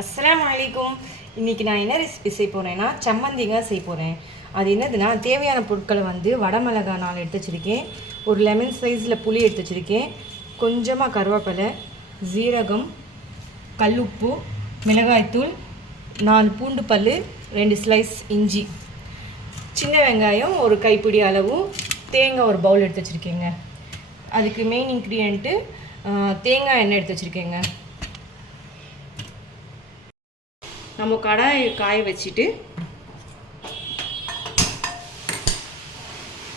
அஸ்ஸலாமு அலைக்கும். இன்றைக்கி நான் என்ன ரெசிபி செய்ய போகிறேன்னா சம்மந்திங்க செய்ய போகிறேன். அது என்னதுன்னா தேவையான பொருட்களை வந்து வடமிளகா 4 எடுத்து வச்சுருக்கேன், ஒரு லெமன் சைஸில் புளி எடுத்து வச்சுருக்கேன், கொஞ்சமாக கருவேப்பிலை, ஜீரகம், கல்லுப்பு, மிளகாய்த்தூள், 4 பூண்டு பல், 2 ஸ்லைஸ் இஞ்சி, சின்ன வெங்காயம் ஒரு கைப்பிடி அளவு, தேங்காய் ஒரு பவுல் எடுத்து வச்சுருக்கேங்க. அதுக்கு மெயின் இன்க்ரீடியண்ட்டு தேங்காய் எண்ணெய் எடுத்து வச்சுருக்கேங்க. நம்ம கடாயை காய வச்சுட்டு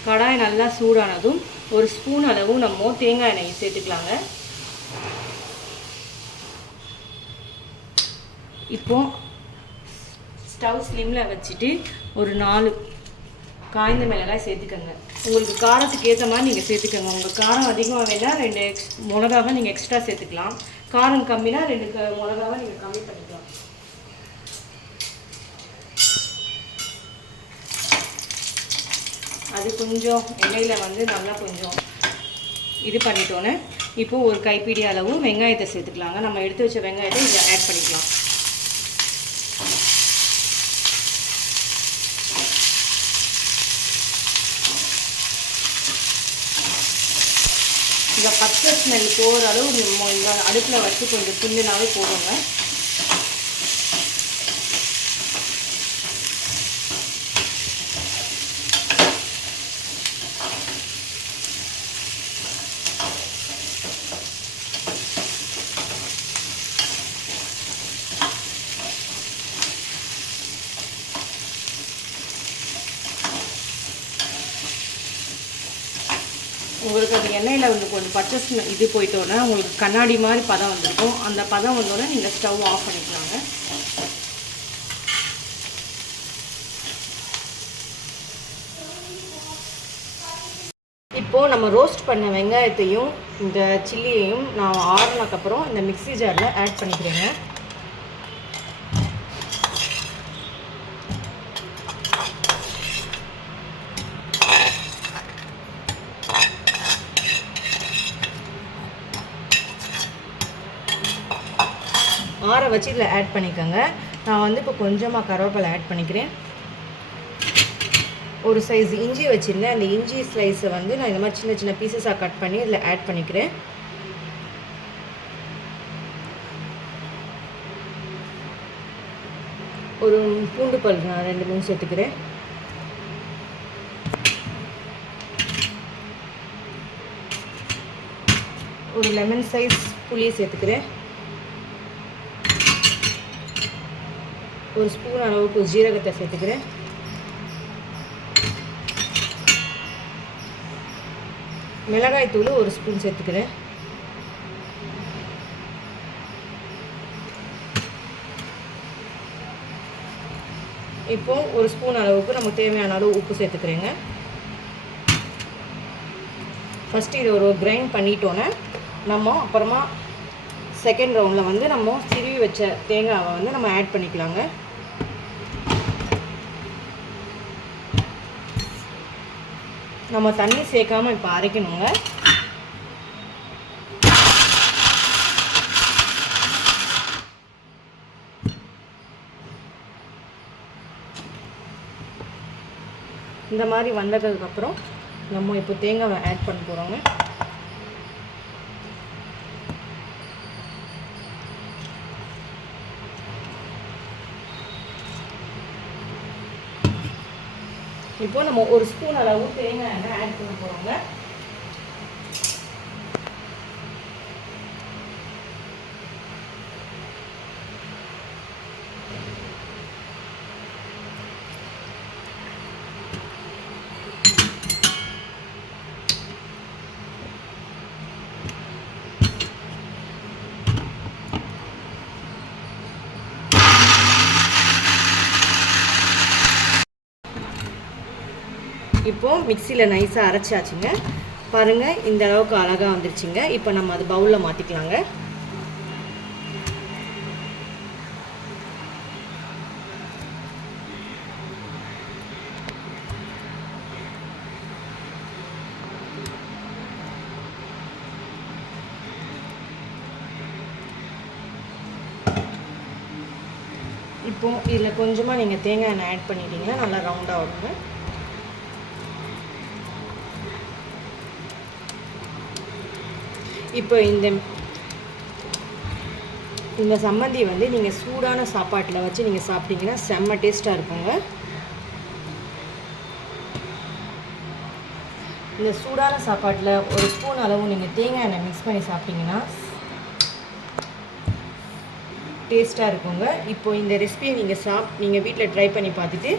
கடாய் நல்லா சூடானதும் ஒரு ஸ்பூன் அளவு நம்ம தேங்காய் எண்ணெய் சேர்த்துக்கலாங்க. இப்போ ஸ்டவ் ஸ்லிம்மில் வச்சுட்டு ஒரு 4 காய்ந்த மிளகாய் சேர்த்துக்கோங்க. உங்களுக்கு காரத்துக்கு ஏற்ற மாதிரி நீங்கள் சேர்த்துக்கோங்க. உங்கள் காரம் அதிகமாக வேணால் 2 மிளகாவை நீங்கள் எக்ஸ்ட்ரா சேர்த்துக்கலாம். காரம் கம்மினா 2 மிளகாவை நீங்கள் கம்மி பண்ணிக்கலாம். அது கொஞ்சம் எண்ணெயில் வந்து நல்லா கொஞ்சம் இது பண்ணிட்டோன்னே இப்போது ஒரு கைப்பிடி அளவு வெங்காயத்தை சேர்த்துக்கலாங்க. நம்ம எடுத்து வச்ச வெங்காயத்தை இதை ஆட் பண்ணிக்கலாம். இந்த பச்சை ஸ்மெல் போகிற அளவு இந்த அடுப்பில் வச்சு கொஞ்சம் கிண்டினாவே போடுங்க. உங்களுக்கு அந்த எண்ணெயில் வந்து கொஞ்சம் பச்சை இது போயிட்டோன்னா உங்களுக்கு கண்ணாடி மாதிரி பதம் வந்துருக்கும். அந்த பதம் வந்தோடனே நீங்கள் ஸ்டவ் ஆஃப் பண்ணிக்கலாங்க. இப்போது நம்ம ரோஸ்ட் பண்ண வெங்காயத்தையும் இந்த சில்லியையும் நான் ஆறுனதுக்கப்புறம் இந்த மிக்ஸி ஜாரில் ஆட் பண்ணிக்கிறேங்க. ஆற வச்சு இதில் ஆட் பண்ணிக்கோங்க. நான் வந்து இப்போ கொஞ்சமாக கருவேப்பிலை ஆட் பண்ணிக்கிறேன். ஒரு சைஸ் இஞ்சி வச்சுருந்தேன், அந்த இஞ்சி ஸ்லைஸை வந்து நான் இந்த மாதிரி சின்ன சின்ன பீசஸாக கட் பண்ணி இதில் ஆட் பண்ணிக்கிறேன். ஒரு பூண்டு பல் நான் 2-3 சேர்த்துக்கிறேன். ஒரு லெமன் சைஸ் புளியை சேர்த்துக்கிறேன். ஒரு ஸ்பூன் அளவுக்கு ஜீரகத்தை சேர்த்துக்கிறேன். மிளகாய் தூள் ஒரு ஸ்பூன் சேர்த்துக்கிறேன். இப்போ ஒரு ஸ்பூன் அளவுக்கு நமக்கு தேவையான அளவு உப்பு சேர்த்துக்கிறேங்க. ஃபஸ்ட்டு இதை ஒரு கிரைண்ட் பண்ணிட்டோன்னே நம்ம அப்புறமா செகண்ட் ரவுண்டில் வந்து நம்ம திருவி வச்ச தேங்காவை வந்து நம்ம ஆட் பண்ணிக்கலாங்க. நம்ம தண்ணி சேர்க்காமல் இப்போ அரைக்கணுங்க. இந்த மாதிரி வந்ததுக்கப்புறம் நம்ம இப்போ தேங்காவை ஆட் பண்ண போகிறோங்க. இப்போ நம்ம ஒரு ஸ்பூன் அளவு தேங்காய் எண்ணெய் ஆட் பண்ண போகிறோங்க. இப்போது மிக்சியில் நைஸாக அரைச்சாச்சுங்க. பாருங்கள், இந்த அளவுக்கு அழகாக வந்துருச்சுங்க. இப்போ நம்ம அது பவுலில் மாற்றிக்கலாங்க. இப்போது இதில் கொஞ்சமாக நீங்கள் தேங்காய் எண்ணெய் ஆட் பண்ணிட்டீங்கன்னா நல்லா ரவுண்டாக வருங்க. இப்போ இந்த சம்மந்தி வந்து நீங்கள் சூடான சாப்பாட்டில் வச்சு நீங்கள் சாப்பிட்டீங்கன்னா செம்ம டேஸ்ட்டாக இருக்குங்க. இந்த சூடான சாப்பாட்டில் ஒரு ஸ்பூன் அளவு நீங்கள் தேங்காய் எண்ணெய் மிக்ஸ் பண்ணி சாப்பிட்டீங்கன்னா டேஸ்ட்டாக இருக்குங்க. இப்போ இந்த ரெசிபியை நீங்கள் வீட்டில் ட்ரை பண்ணி பார்த்துட்டு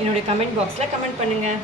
என்னோடய கமெண்ட் பாக்ஸில் கமெண்ட் பண்ணுங்கள்.